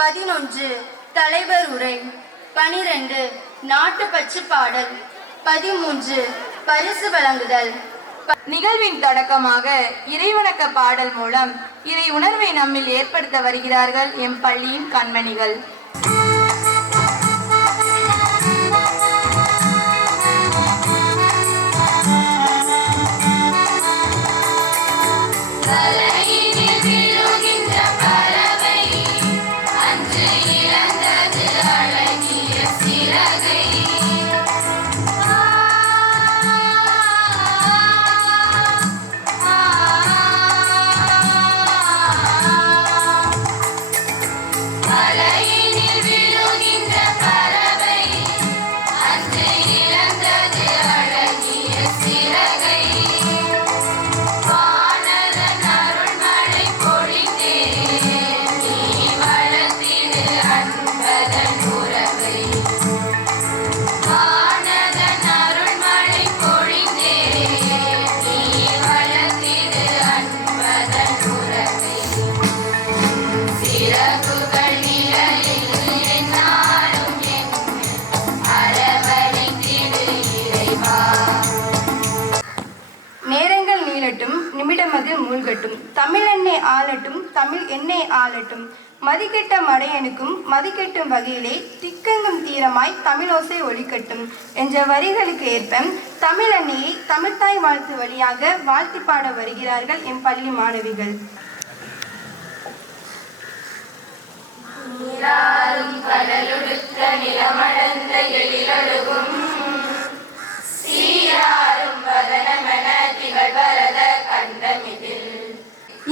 11 தலைவர் உரை, 12 நாட்டுப்பற்று பாடல், 13 பரிசு வழங்குதல். நிகழ்வின் தொடக்கமாக இறைவணக்க பாடல் மூலம் இறை உணர்வை நம்மில் ஏற்படுத்த வருகிறார்கள் எம் பள்ளியின் கண்மணிகள். நிமிடமது மூழ்கட்டும், தமிழ் எண்ணை ஆளட்டும், தமிழ் எண்ணை ஆளட்டும். மதிக்கெட்ட மடையனுக்கும் மதிக்கெட்டும் வகையிலே திக்கெங்கும் தீரமாய் தமிழோசை ஒலிக்கட்டும் என்ற வரிகளுக்கு ஏற்ப தமிழ் அன்னையை தமிழ்தாய் வாழ்த்து வழியாக வாழ்த்தி பாட வருகிறார்கள் என் பள்ளி மாணவிகள்.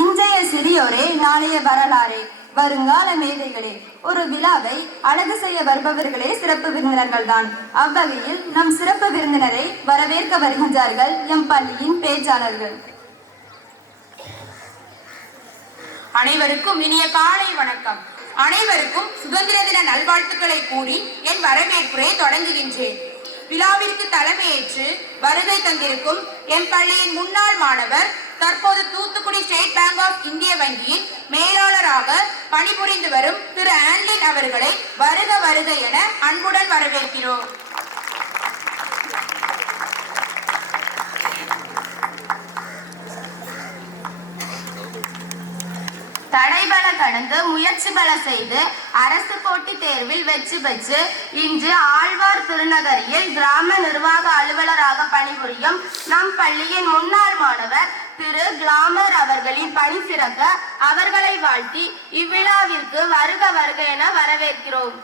இன்றைய சிறியோரே, நாளைய வரலாறே, வருங்கால மேதைகளே, ஒரு விழாவை அழகு செய்ய வருபவர்களே சிறப்பு விருந்தினர்கள் தான். அவ்வகையில் நம் சிறப்பு விருந்தினரை வரவேற்க வருகின்றார்கள் எம் பள்ளியின் பேச்சாளர்கள். அனைவருக்கும் இனிய காலை வணக்கம். அனைவருக்கும் சுதந்திர தின நல்வாழ்த்துக்களை கூறி என் வரவேற்புரை தொடங்குகின்றேன். விழாவிற்கு தலைமையேற்று வருகை தந்திருக்கும் எம் பள்ளியின் முன்னாள் மாணவர், தற்போது தூத்துக்குடி ஸ்டேட் பேங்க் ஆஃப் இந்திய வங்கியின் மேலாளராக பணிபுரிந்து வரும் திரு ஆண்ட்லின் அவர்களை வருக வருக என அன்புடன் வரவேற்கிறோம். தடைபல கடந்து முயற்சி பல செய்து அரசு போட்டி தேர்வில் வெற்றி பெற்று இன்று ஆழ்வார் திருநகரியில் கிராம நிர்வாக அலுவலராக பணிபுரியும் நம் பள்ளியின் முன்னாள் மாணவர் திரு கிளாமர் அவர்களின் பணி சிறக்க அவர்களை வாழ்த்தி இவ்விழாவிற்கு வருக வருக என வரவேற்கிறோம்.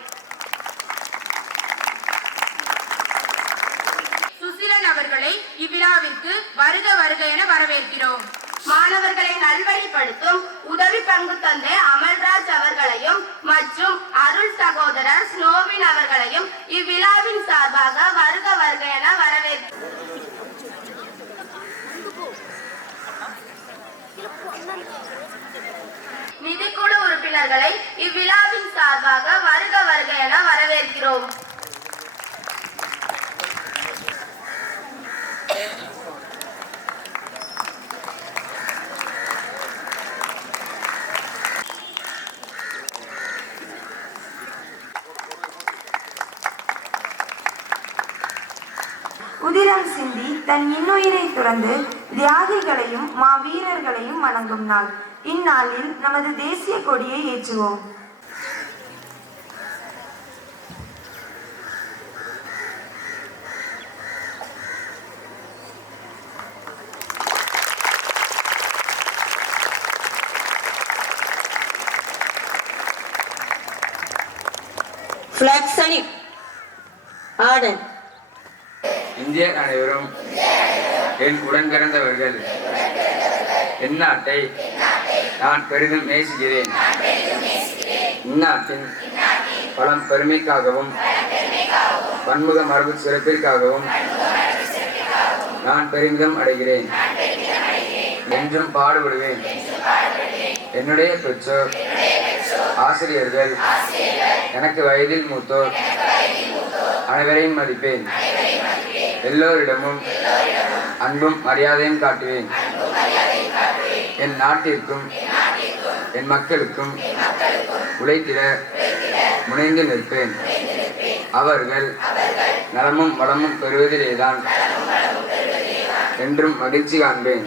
சுசிலன் அவர்களை இவ்விழாவிற்கு வருக வருக என வரவேற்கிறோம். மாணவர்களை நல்வழிப்படுத்தும் உதவி பங்கு தந்தை அமல்ராஜ் அவர்களையும் மற்றும் அருள் சகோதரர் ஸ்னோவின் அவர்களையும் இவ்விழாவின் சார்பாக வருக வருக என வரவேற்கிறோம். நிதிக்குழு உறுப்பினர்களை இவ்விழாவின் சார்பாக வருக வருக என வரவேற்கிறோம். உதிரம் சிந்தி தன் இன்னுயிரை துறந்து தியாகிகளையும் மாவீரர்களையும் வணங்கும் நாள். இந்நாளில் நமது தேசிய கொடியை ஏற்றுவோம். இந்தியர் அனைவரும் என் உடன் பிறந்தவர்கள். என் நாட்டை நான் பெரிதும் நேசிக்கிறேன். இந்நாட்டின் பலம் பெருமைக்காகவும் பன்முக மரபு சிறப்பிற்காகவும் நான் பெருமிதம் அடைகிறேன். என்றும் பாடுபடுவேன். என்னுடைய பெற்றோர், ஆசிரியர்கள், எனக்கு வயதில் மூத்தோர் அனைவரையும் மதிப்பேன். எல்லோரிடமும் அன்பும் மரியாதையும் காட்டுவேன். என் நாட்டிற்கும் என் மக்களுக்கும் உழைத்திட முனைந்து நிற்பேன். அவர்கள் நலமும் வளமும் பெறுவதிலேதான் என்றும் மகிழ்ச்சி காண்பேன்.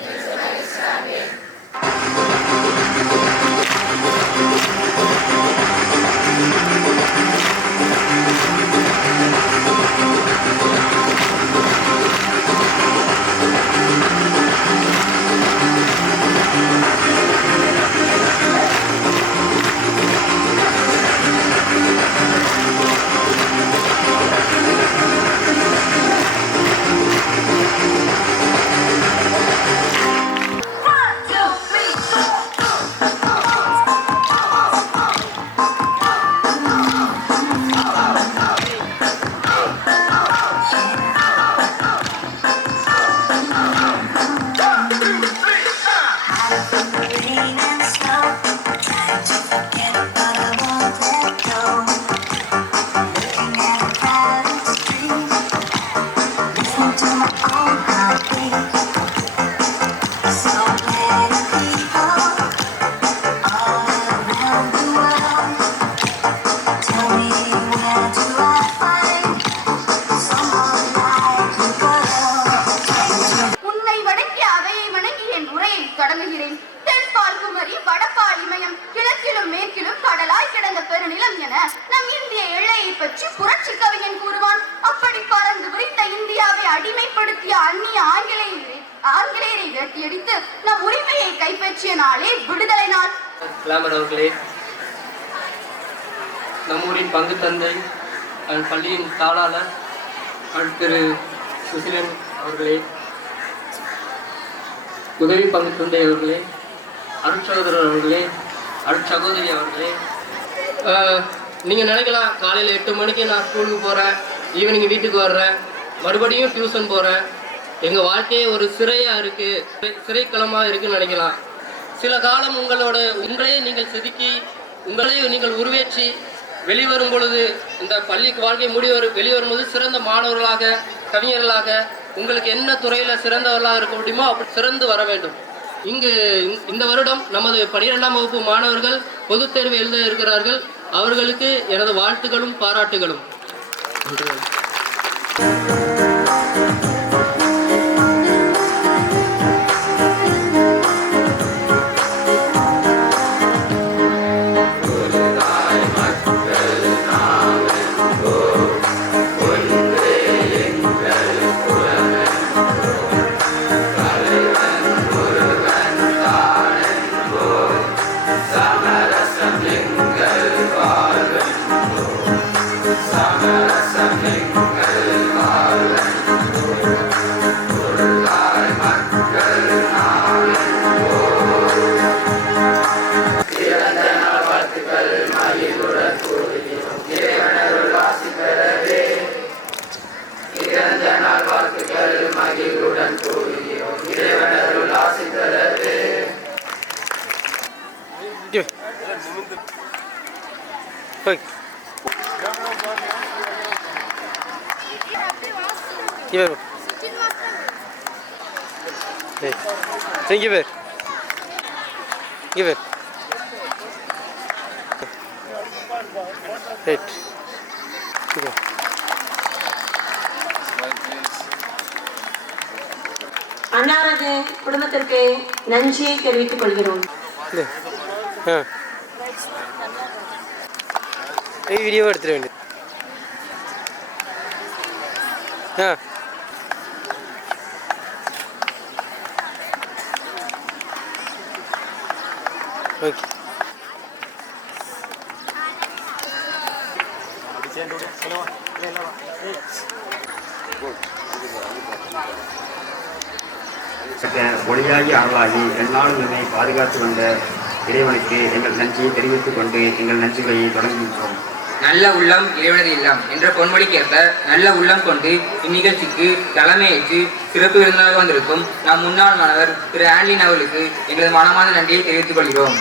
தொடங்குகிறேன். தென்பால் குமரி, வடபால் இமயம், கிழக்கிலும் மேற்கிலும் கடலாய் கிடந்த பெருநிலம் என நம் இந்திய எல்லையை பற்றி புரட்சி கவிஞன் கூறுவான். அப்படி பறந்து விரித்த இந்தியாவை அடிமைப்படுத்திய அந்நிய ஆங்கிலேயரை விரட்டியடித்து நம் உரிமையை கைப்பற்றிய நாளே விடுதலை நாள். கிளாமர் அவர்களே, நம்மூரின் பங்கு தந்தை பள்ளியின் தாளாளர் திரு சுசிலன் அவர்களே, உதவி பங்கு தந்தை அவர்களே, அருட்சகோதரர் அவர்களே, அருட்சகோதரி அவர்களே, நீங்கள் நினைக்கலாம் காலையில் 8 மணிக்கு நான் ஸ்கூலுக்கு போகிறேன், ஈவினிங் வீட்டுக்கு வர்றேன், மறுபடியும் டியூஷன் போகிறேன், எங்கள் வாழ்க்கையே ஒரு சிறையாக இருக்குது, சிறைக்களமாக இருக்குதுன்னு நினைக்கலாம். சில காலம் உங்களையே நீங்கள் செதுக்கி உங்களையும் நீங்கள் உருவேற்றி வெளிவரும் பொழுது இந்த பள்ளி வாழ்க்கை வெளிவரும்போது சிறந்த மாணவர்களாக, கவிஞர்களாக, உங்களுக்கு என்ன துறையில் சிறந்தவர்களாக இருக்க முடியுமோ அப்படி சிறந்து வர வேண்டும். இங்கு இந்த வருடம் நமது 12ஆம் வகுப்பு மாணவர்கள் பொதுத் தேர்வு எழுத இருக்கிறார்கள். அவர்களுக்கு எனது வாழ்த்துக்களும் பாராட்டுகளும். அன்னாரது குடும்பத்திற்கு நன்றியை தெரிவித்துக் கொள்கிறோம். வீடியோ எடுத்துட வேண்டியது. ஓகே. ஒளியாகி அருளாகி எந்நாளும் நம்மை பாதுகாத்து வந்த இறைவனுக்கு எங்கள் நன்றியை தெரிவித்துக் கொண்டு எங்கள் நன்றிகளை தொடங்குகின்றோம். நல்ல உள்ளம் இறைவனது இல்லம் என்ற பொன்மொழிக்கேற்ப நல்ல உள்ளம் கொண்டு இந்நிகழ்ச்சிக்கு தலைமையேற்று சிறப்பு விருந்தாக வந்திருக்கும் நம் முன்னாள் மாணவர் திரு ஆன்லின் அவர்களுக்கு எங்களது மனமார்ந்த நன்றியை தெரிவித்துக் கொள்கிறோம்.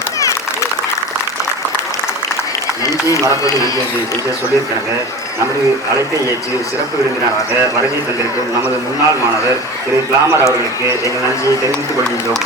நன்றி மறப்பது எளியது என்று சொல்லியிருக்காங்க. நமது அழைப்பை ஏற்று சிறப்பு விருந்தினராக வருகை தந்திருக்கும் நமது முன்னாள் மாணவர் திரு கிளாமர் அவர்களுக்கு எங்கள் நன்றியை தெரிவித்துக் கொள்கின்றோம்.